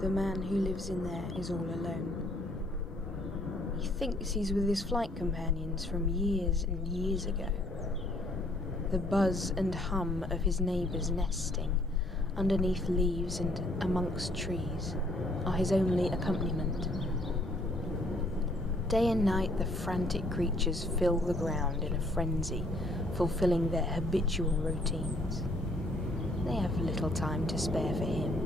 The man who lives in there is all alone. He thinks he's with his flight companions from years and years ago. The buzz and hum of his neighbours nesting underneath leaves and amongst trees are his only accompaniment. Day and night the frantic creatures fill the ground in a frenzy, fulfilling their habitual routines. They have little time to spare for him.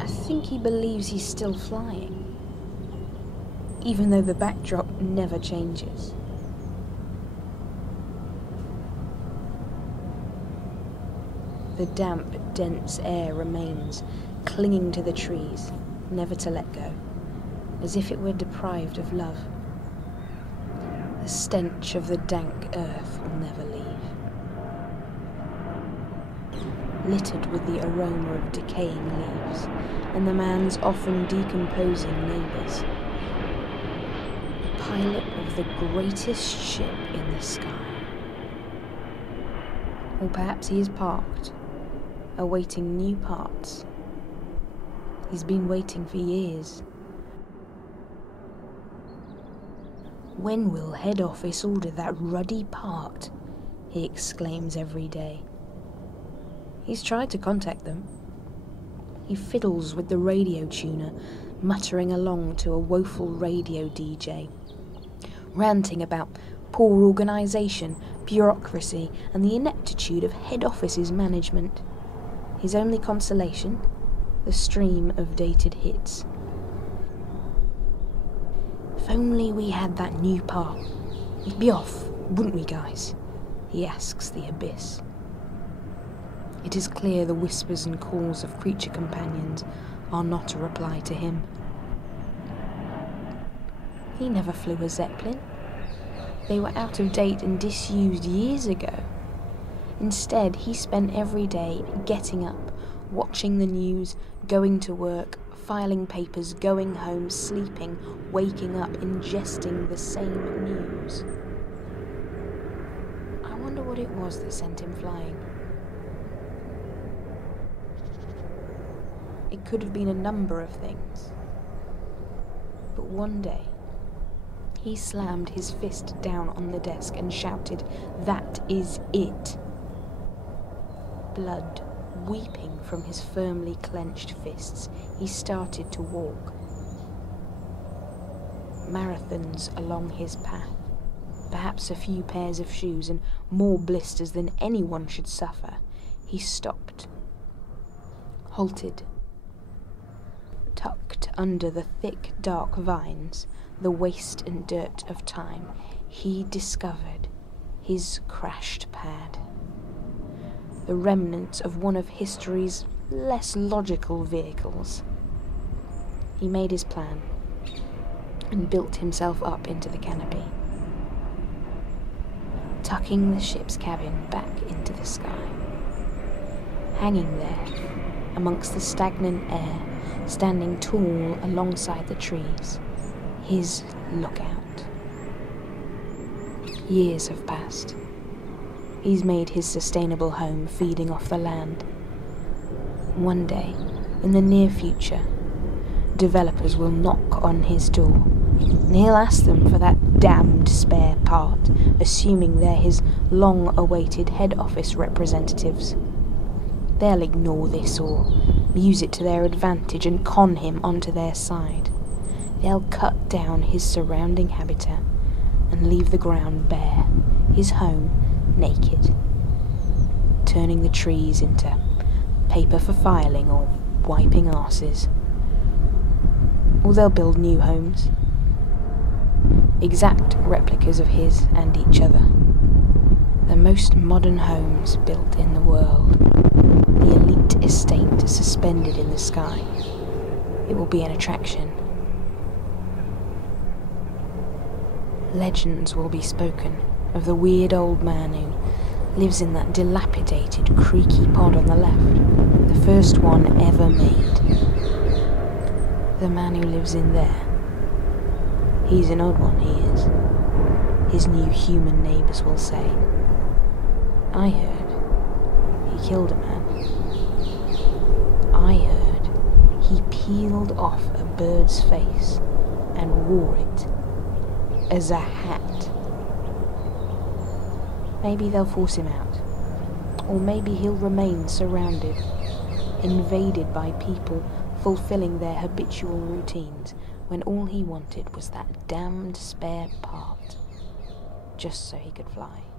I think he believes he's still flying, even though the backdrop never changes. The damp, dense air remains, clinging to the trees, never to let go, as if it were deprived of love. The stench of the dank earth will never leave, littered with the aroma of decaying leaves and the man's often decomposing neighbours. Pilot of the greatest ship in the sky. Or perhaps he is parked, awaiting new parts. He's been waiting for years. When will head office order that ruddy part? He exclaims every day. He's tried to contact them. He fiddles with the radio tuner, muttering along to a woeful radio DJ, ranting about poor organisation, bureaucracy, and the ineptitude of head office's management. His only consolation? The stream of dated hits. If only we had that new part, we'd be off, wouldn't we, guys? He asks the abyss. It is clear the whispers and calls of creature companions are not a reply to him. He never flew a Zeppelin. They were out of date and disused years ago. Instead, he spent every day getting up, watching the news, going to work, filing papers, going home, sleeping, waking up, ingesting the same news. I wonder what it was that sent him flying. It could have been a number of things. But one day, he slammed his fist down on the desk and shouted, "That is it!" Blood weeping from his firmly clenched fists, he started to walk. Marathons along his path, perhaps a few pairs of shoes and more blisters than anyone should suffer. He stopped, halted. Tucked under the thick, dark vines, the waste and dirt of time, he discovered his crashed pad. The remnants of one of history's less logical vehicles. He made his plan and built himself up into the canopy, tucking the ship's cabin back into the sky. Hanging there, amongst the stagnant air, standing tall alongside the trees, his lookout. Years have passed. He's made his sustainable home feeding off the land. One day, in the near future, developers will knock on his door, and he'll ask them for that damned spare part, assuming they're his long-awaited head office representatives. They'll ignore this or use it to their advantage and con him onto their side. They'll cut down his surrounding habitat and leave the ground bare, his home naked, turning the trees into paper for filing or wiping arses. Or they'll build new homes, exact replicas of his and each other. The most modern homes built in the world. The elite estate suspended in the sky. It will be an attraction. Legends will be spoken of the weird old man who lives in that dilapidated, creaky pod on the left, the first one ever made. The man who lives in there. He's an odd one, he is. His new human neighbours will say. I heard he killed a man. I heard peeled off a bird's face and wore it as a hat. Maybe they'll force him out, or maybe he'll remain surrounded, invaded by people fulfilling their habitual routines when all he wanted was that damned spare part, just so he could fly.